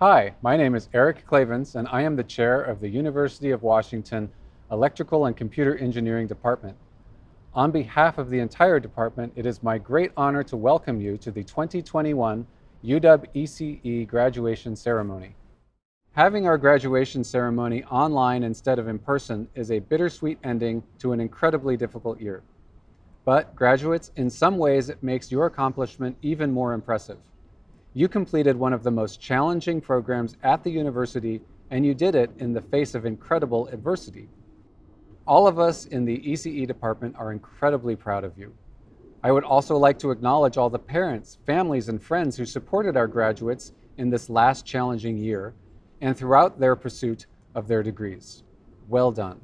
Hi, my name is Eric Clavens, and I am the chair of the University of Washington Electrical and Computer Engineering Department. On behalf of the entire department, it is my great honor to welcome you to the 2021 UW-ECE graduation ceremony. Having our graduation ceremony online instead of in person is a bittersweet ending to an incredibly difficult year. But graduates, in some ways, it makes your accomplishment even more impressive. You completed one of the most challenging programs at the university, and you did it in the face of incredible adversity. All of us in the ECE department are incredibly proud of you. I would also like to acknowledge all the parents, families, and friends who supported our graduates in this last challenging year and throughout their pursuit of their degrees. Well done.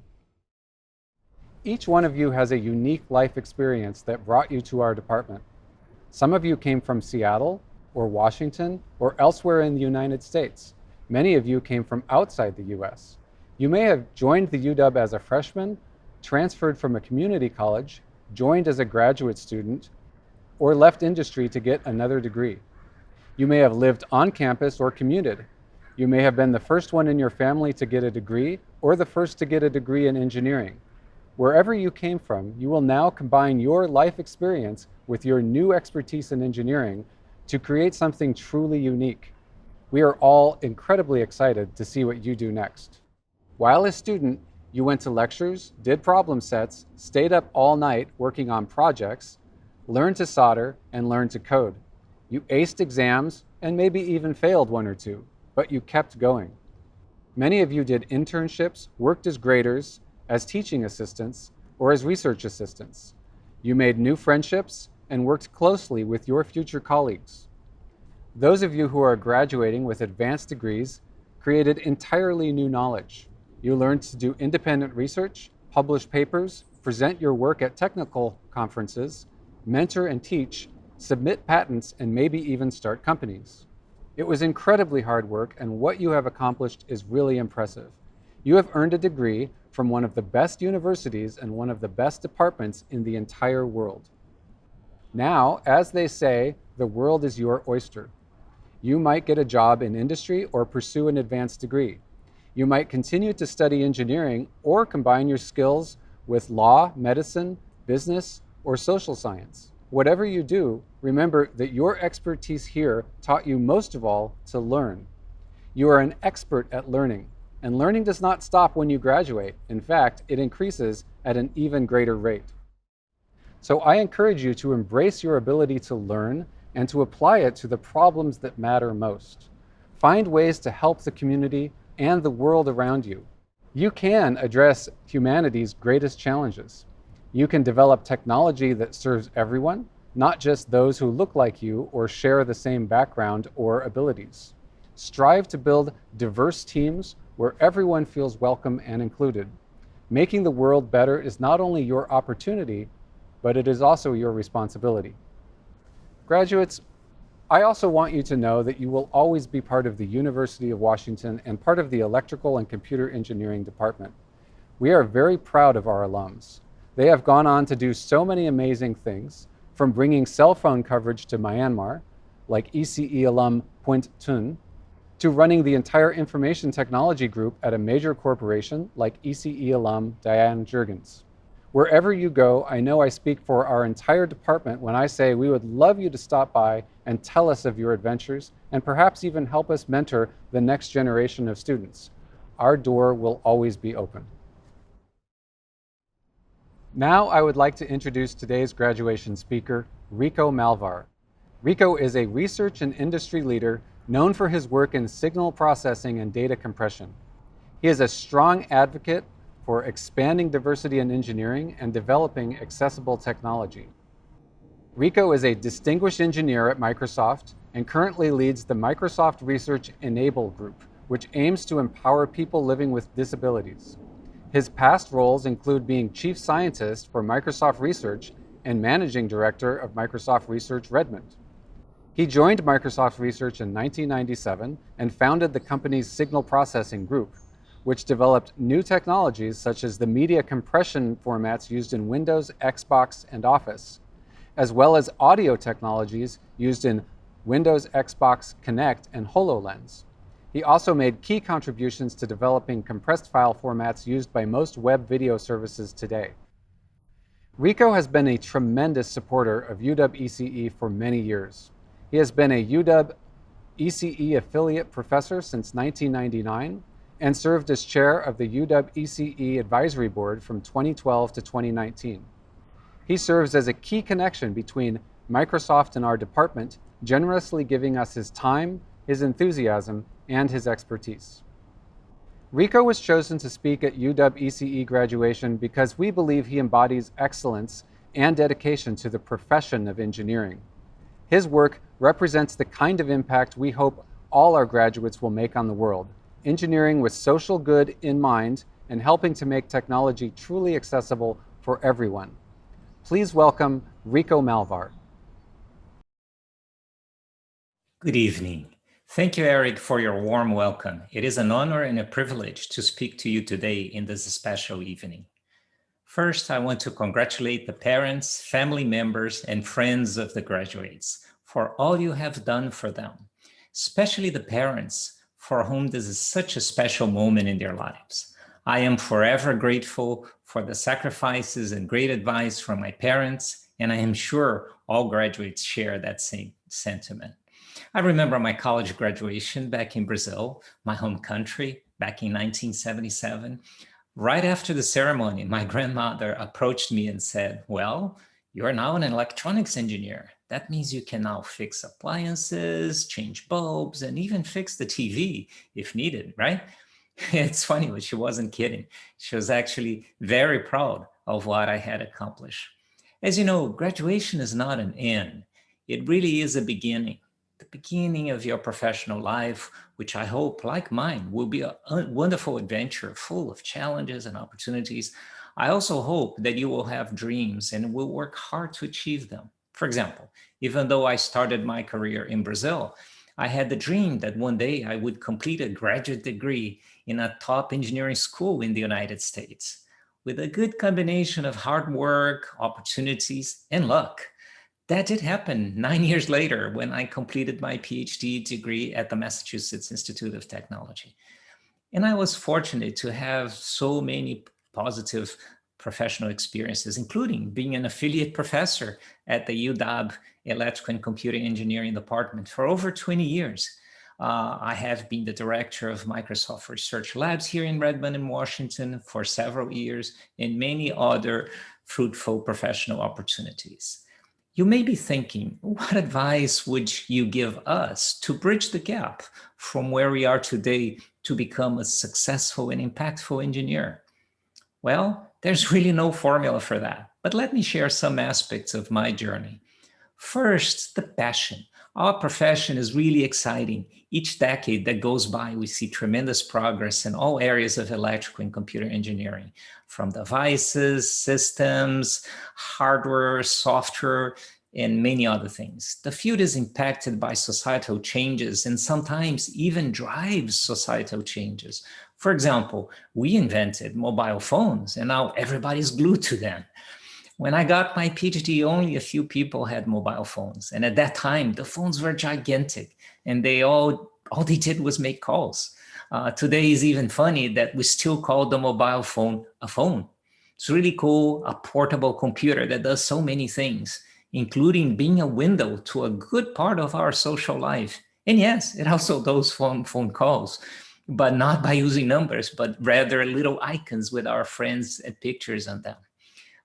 Each one of you has a unique life experience that brought you to our department. Some of you came from Seattle, or Washington, or elsewhere in the United States. Many of you came from outside the US. You may have joined the UW as a freshman, transferred from a community college, joined as a graduate student, or left industry to get another degree. You may have lived on campus or commuted. You may have been the first one in your family to get a degree, or the first to get a degree in engineering. Wherever you came from, you will now combine your life experience with your new expertise in engineering to create something truly unique. We are all incredibly excited to see what you do next. While a student, you went to lectures, did problem sets, stayed up all night working on projects, learned to solder, and learned to code. You aced exams and maybe even failed one or two, but you kept going. Many of you did internships, worked as graders, as teaching assistants, or as research assistants. You made new friendships and worked closely with your future colleagues. Those of you who are graduating with advanced degrees created entirely new knowledge. You learned to do independent research, publish papers, present your work at technical conferences, mentor and teach, submit patents, and maybe even start companies. It was incredibly hard work, and what you have accomplished is really impressive. You have earned a degree from one of the best universities and one of the best departments in the entire world. Now, as they say, the world is your oyster. You might get a job in industry or pursue an advanced degree. You might continue to study engineering or combine your skills with law, medicine, business, or social science. Whatever you do, remember that your expertise here taught you most of all to learn. You are an expert at learning, and learning does not stop when you graduate. In fact, it increases at an even greater rate. So I encourage you to embrace your ability to learn and to apply it to the problems that matter most. Find ways to help the community and the world around you. You can address humanity's greatest challenges. You can develop technology that serves everyone, not just those who look like you or share the same background or abilities. strive to build diverse teams where everyone feels welcome and included. Making the world better is not only your opportunity, but it is also your responsibility. Graduates, I also want you to know that you will always be part of the University of Washington and part of the Electrical and Computer Engineering Department. We are very proud of our alums. They have gone on to do so many amazing things, from bringing cell phone coverage to Myanmar, like ECE alum Puent Thun, to running the entire information technology group at a major corporation like ECE alum Diane Jurgens. Wherever you go, I know I speak for our entire department when I say we would love you to stop by and tell us of your adventures and perhaps even help us mentor the next generation of students. Our door will always be open. Now I would like to introduce today's graduation speaker, Rico Malvar. Rico is a research and industry leader known for his work in signal processing and data compression. He is a strong advocate for expanding diversity in engineering and developing accessible technology. Rico is a distinguished engineer at Microsoft and currently leads the Microsoft Research Enable Group, which aims to empower people living with disabilities. His past roles include being chief scientist for Microsoft Research and managing director of Microsoft Research Redmond. He joined Microsoft Research in 1997 and founded the company's signal processing group, which developed new technologies such as the media compression formats used in Windows, Xbox, and Office, as well as audio technologies used in Windows, Xbox, Kinect, and HoloLens. He also made key contributions to developing compressed file formats used by most web video services today. Rico has been a tremendous supporter of UW-ECE for many years. He has been a UW-ECE affiliate professor since 1999 and served as chair of the UW-ECE Advisory Board from 2012 to 2019. He serves as a key connection between Microsoft and our department, generously giving us his time, his enthusiasm, and his expertise. Rico was chosen to speak at UW-ECE graduation because we believe he embodies excellence and dedication to the profession of engineering. His work represents the kind of impact we hope all our graduates will make on the world, engineering with social good in mind and helping to make technology truly accessible for everyone. Please welcome Rico Malvar. Good evening. Thank you, Eric, for your warm welcome. It is an honor and a privilege to speak to you today in this special evening. First, I want to congratulate the parents, family members, and friends of the graduates for all you have done for them, especially the parents for whom this is such a special moment in their lives. I am forever grateful for the sacrifices and great advice from my parents, and I am sure all graduates share that same sentiment. I remember my college graduation back in Brazil, my home country, back in 1977. Right after the ceremony, my grandmother approached me and said, "Well, you are now an electronics engineer. That means you can now fix appliances, change bulbs, and even fix the TV if needed," right? It's funny, but she wasn't kidding. She was actually very proud of what I had accomplished. As you know, graduation is not an end. It really is a beginning. The beginning of your professional life, which I hope, like mine, will be a wonderful adventure full of challenges and opportunities. I also hope that you will have dreams and will work hard to achieve them. For example, even though I started my career in Brazil, I had the dream that one day I would complete a graduate degree in a top engineering school in the United States, with a good combination of hard work, opportunities, and luck. That did happen 9 years later when I completed my PhD degree at the Massachusetts Institute of Technology. And I was fortunate to have so many positive professional experiences, including being an affiliate professor at the UW Electrical and Computing Engineering Department for over 20 years. I have been the director of Microsoft Research Labs here in Redmond in Washington for several years, and many other fruitful professional opportunities. You may be thinking, what advice would you give us to bridge the gap from where we are today to become a successful and impactful engineer? Well, there's really no formula for that, but let me share some aspects of my journey. First, the passion. Our profession is really exciting. Each decade that goes by, we see tremendous progress in all areas of electrical and computer engineering, from devices, systems, hardware, software, and many other things. The field is impacted by societal changes and sometimes even drives societal changes. For example, we invented mobile phones and now everybody's glued to them. When I got my PhD, only a few people had mobile phones. And at that time, the phones were gigantic and all they did was make calls. Today is even funny that we still call the mobile phone a phone. It's really cool, a portable computer that does so many things, including being a window to a good part of our social life. And yes, it also does phone calls, but not by using numbers, but rather little icons with our friends and pictures on them.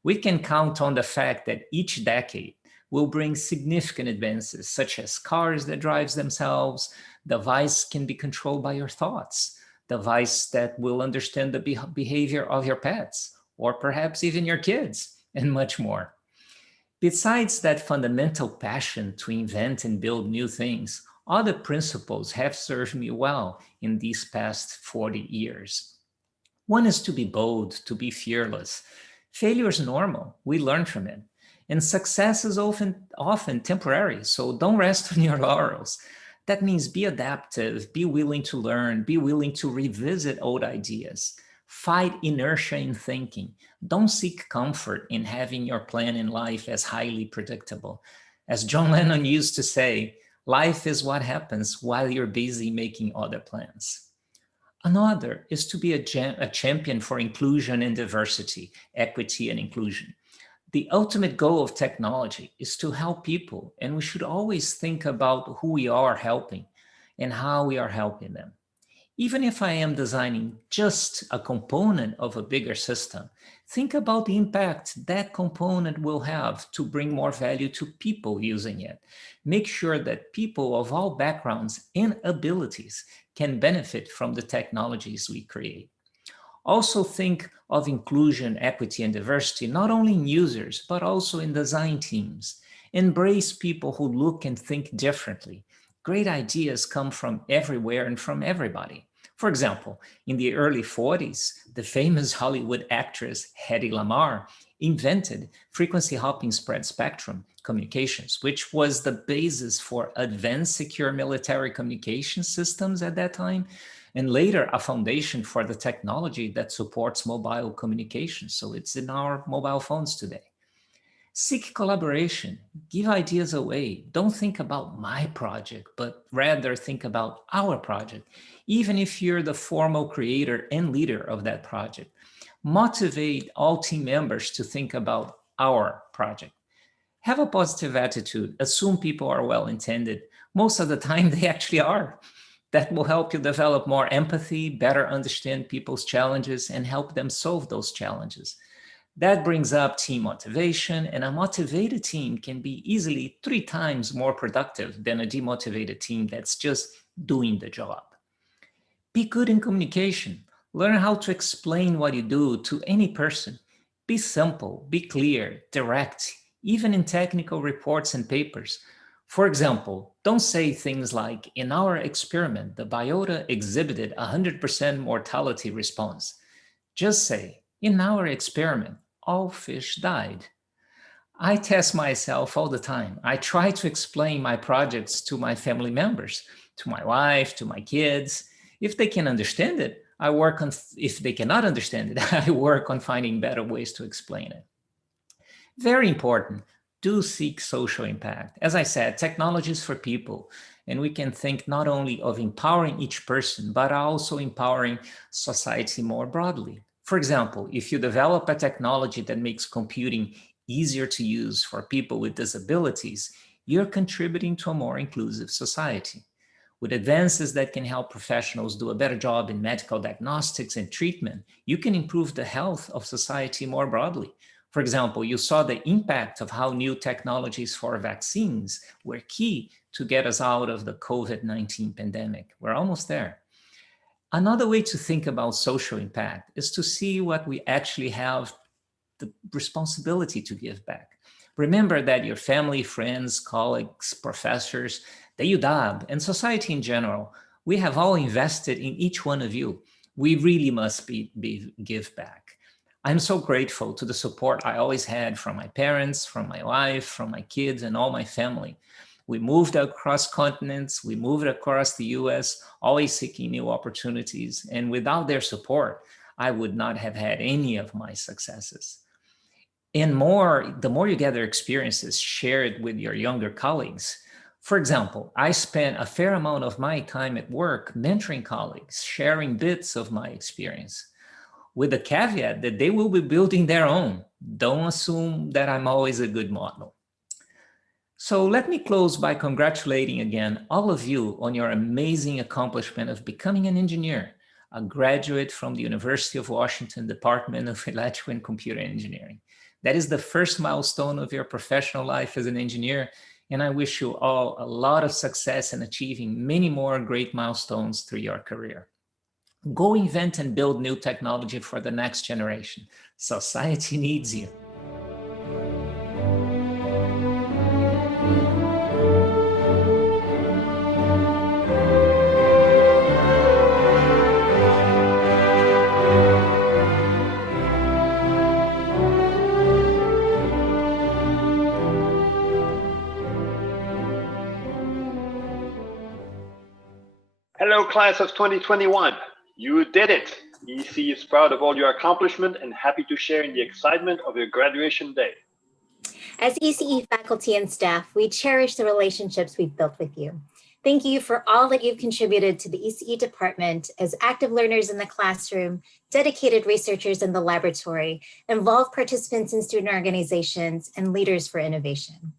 We can count on the fact that each decade will bring significant advances, such as cars that drives themselves, device can be controlled by your thoughts, device that will understand the behavior of your pets, or perhaps even your kids, and much more. Besides that fundamental passion to invent and build new things, other principles have served me well in these past 40 years. One is to be bold, to be fearless. Failure is normal. We learn from it. And success is often temporary, so don't rest on your laurels. That means be adaptive, be willing to learn, be willing to revisit old ideas. Fight inertia in thinking. Don't seek comfort in having your plan in life as highly predictable. As John Lennon used to say, life is what happens while you're busy making other plans. Another is to be a champion for inclusion and diversity, equity and inclusion. The ultimate goal of technology is to help people, and we should always think about who we are helping and how we are helping them. Even if I am designing just a component of a bigger system, think about the impact that component will have to bring more value to people using it. Make sure that people of all backgrounds and abilities can benefit from the technologies we create. Also think of inclusion, equity, and diversity, not only in users, but also in design teams. Embrace people who look and think differently. Great ideas come from everywhere and from everybody. For example, in the early 40s, the famous Hollywood actress Hedy Lamarr invented frequency hopping spread spectrum communications, which was the basis for advanced secure military communication systems at that time, and later a foundation for the technology that supports mobile communication. So it's in our mobile phones today. Seek collaboration, give ideas away. Don't think about my project, but rather think about our project, even if you're the formal creator and leader of that project. Motivate all team members to think about our project. Have a positive attitude, assume people are well-intended. Most of the time, they actually are. That will help you develop more empathy, better understand people's challenges, and help them solve those challenges. That brings up team motivation, and a motivated team can be easily 3 times more productive than a demotivated team that's just doing the job. Be good in communication. Learn how to explain what you do to any person. Be simple, be clear, direct, even in technical reports and papers. For example, don't say things like, in our experiment, the biota exhibited 100% mortality response. Just say, in our experiment, all fish died. I test myself all the time. I try to explain my projects to my family members, to my wife, to my kids. If they can understand it, I work on, if they cannot understand it, I work on finding better ways to explain it. Very important, do seek social impact. As I said, technology is for people, and we can think not only of empowering each person, but also empowering society more broadly. For example, if you develop a technology that makes computing easier to use for people with disabilities, you're contributing to a more inclusive society. With advances that can help professionals do a better job in medical diagnostics and treatment, you can improve the health of society more broadly. For example, you saw the impact of how new technologies for vaccines were key to get us out of the COVID-19 pandemic. We're almost there. Another way to think about social impact is to see what we actually have the responsibility to give back. Remember that your family, friends, colleagues, professors, the UW, and society in general, we have all invested in each one of you. We really must give back. I'm so grateful to the support I always had from my parents, from my wife, from my kids, and all my family. We moved across continents, we moved across the US, always seeking new opportunities. And without their support, I would not have had any of my successes. And the more you gather experiences, share it with your younger colleagues. For example, I spent a fair amount of my time at work mentoring colleagues, sharing bits of my experience, with the caveat that they will be building their own. Don't assume that I'm always a good model. So let me close by congratulating again all of you on your amazing accomplishment of becoming an engineer, a graduate from the University of Washington Department of Electrical and Computer Engineering. That is the first milestone of your professional life as an engineer, and I wish you all a lot of success in achieving many more great milestones through your career. Go invent and build new technology for the next generation. Society needs you. Hello, class of 2021. You did it. EC is proud of all your accomplishment and happy to share in the excitement of your graduation day. As ECE faculty and staff, we cherish the relationships we've built with you. Thank you for all that you've contributed to the ECE department as active learners in the classroom, dedicated researchers in the laboratory, involved participants in student organizations, and leaders for innovation.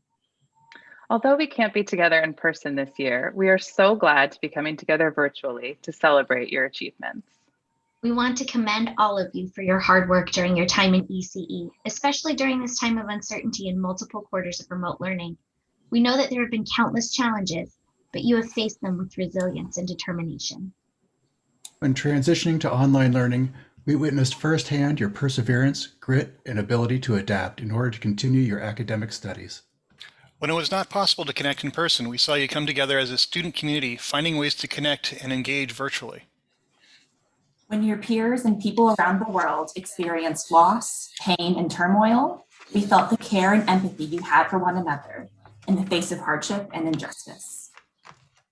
Although we can't be together in person this year, we are so glad to be coming together virtually to celebrate your achievements. We want to commend all of you for your hard work during your time in ECE, especially during this time of uncertainty and multiple quarters of remote learning. We know that there have been countless challenges, but you have faced them with resilience and determination. When transitioning to online learning, we witnessed firsthand your perseverance, grit, and ability to adapt in order to continue your academic studies. When it was not possible to connect in person, we saw you come together as a student community, finding ways to connect and engage virtually. When your peers and people around the world experienced loss, pain, and turmoil, we felt the care and empathy you had for one another in the face of hardship and injustice.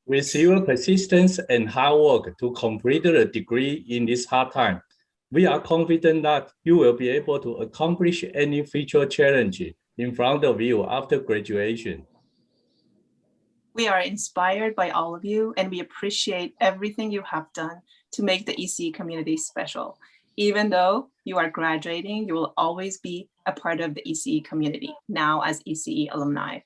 With your persistence and hard work to complete the degree in this hard time, we are confident that you will be able to accomplish any future challenge in front of you after graduation. We are inspired by all of you, and we appreciate everything you have done to make the ECE community special. Even though you are graduating, you will always be a part of the ECE community, now as ECE alumni.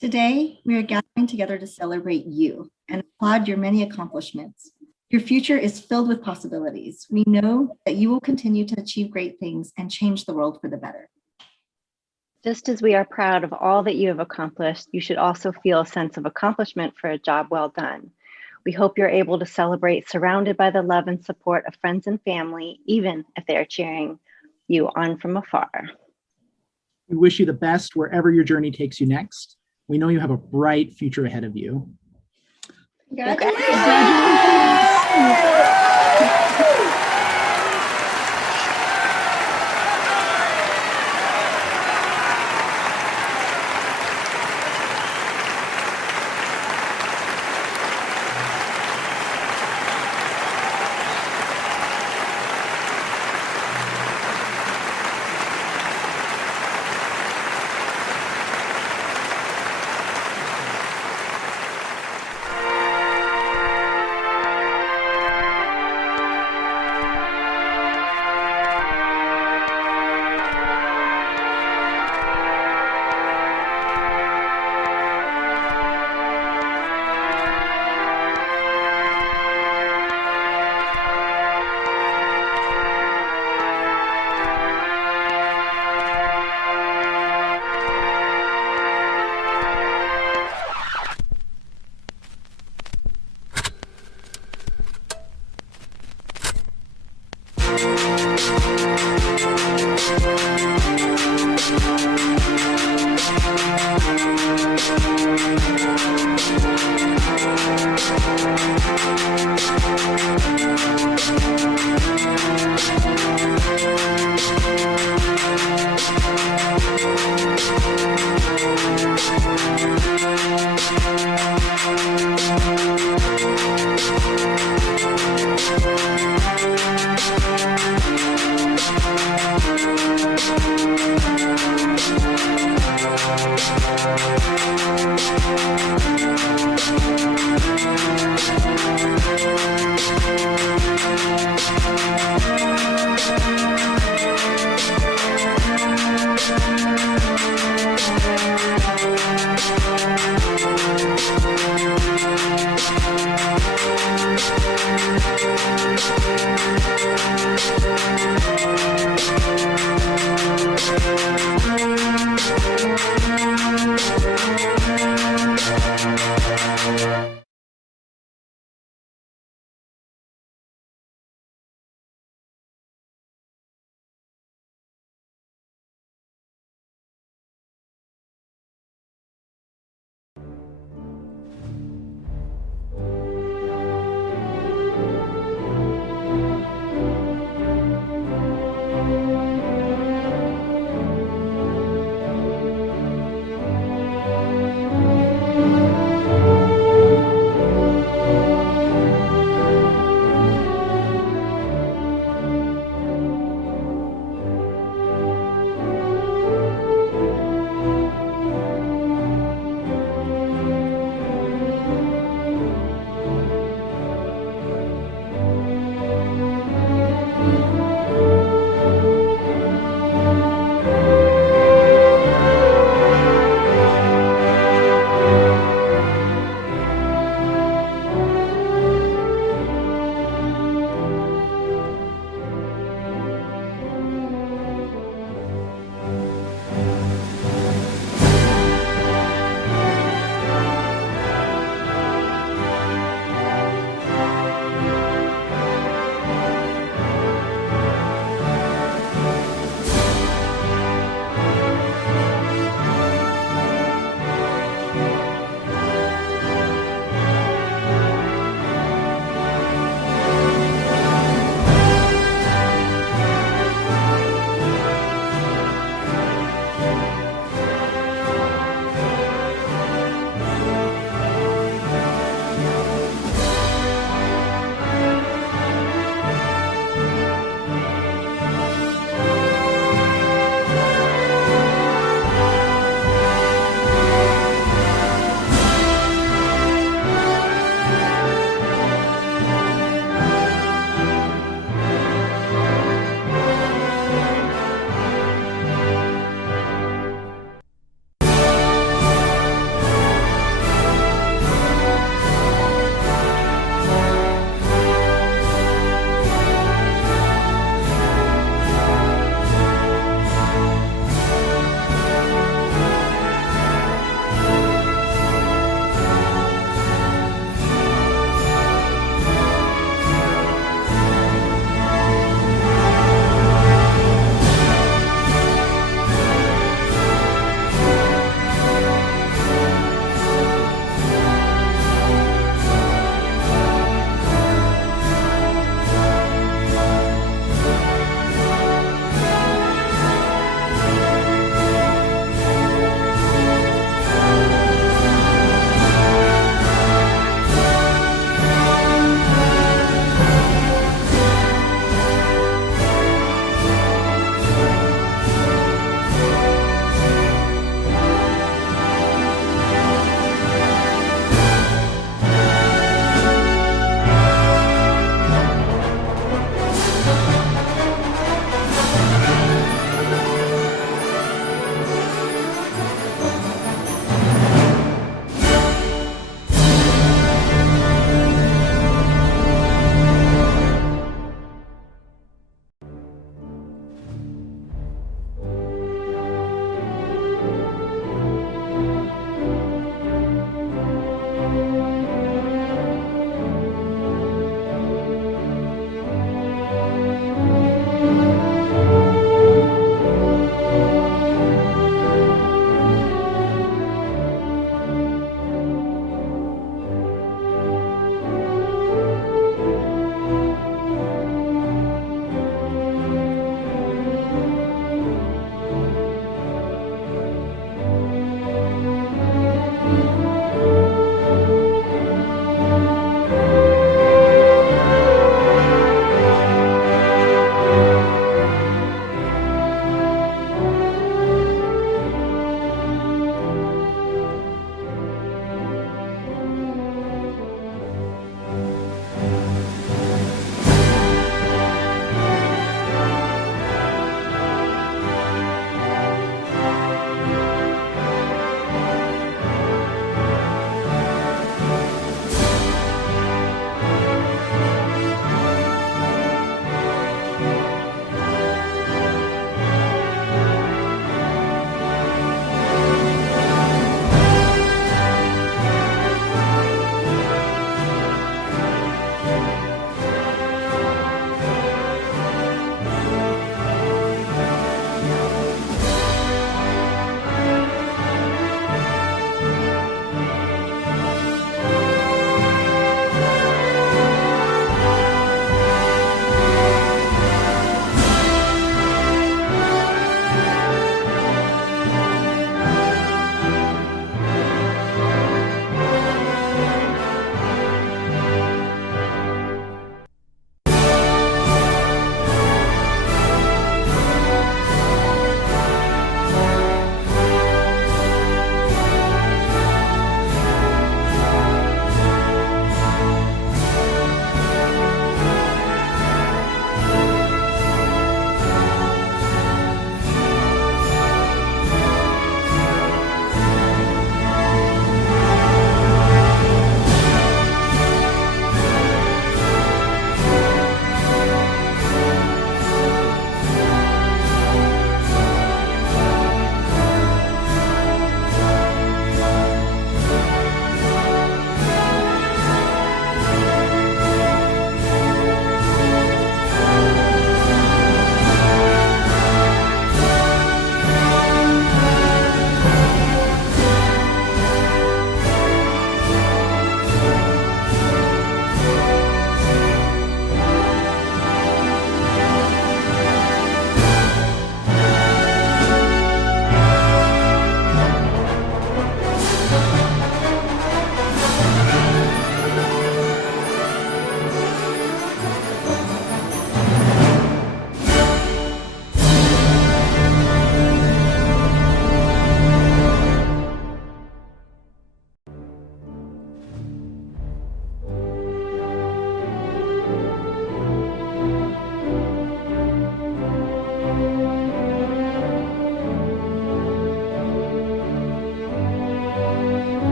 Today, we are gathering together to celebrate you and applaud your many accomplishments. Your future is filled with possibilities. We know that you will continue to achieve great things and change the world for the better. Just as we are proud of all that you have accomplished, you should also feel a sense of accomplishment for a job well done. We hope you're able to celebrate surrounded by the love and support of friends and family, even if they are cheering you on from afar. We wish you the best wherever your journey takes you next. We know you have a bright future ahead of you. Congratulations.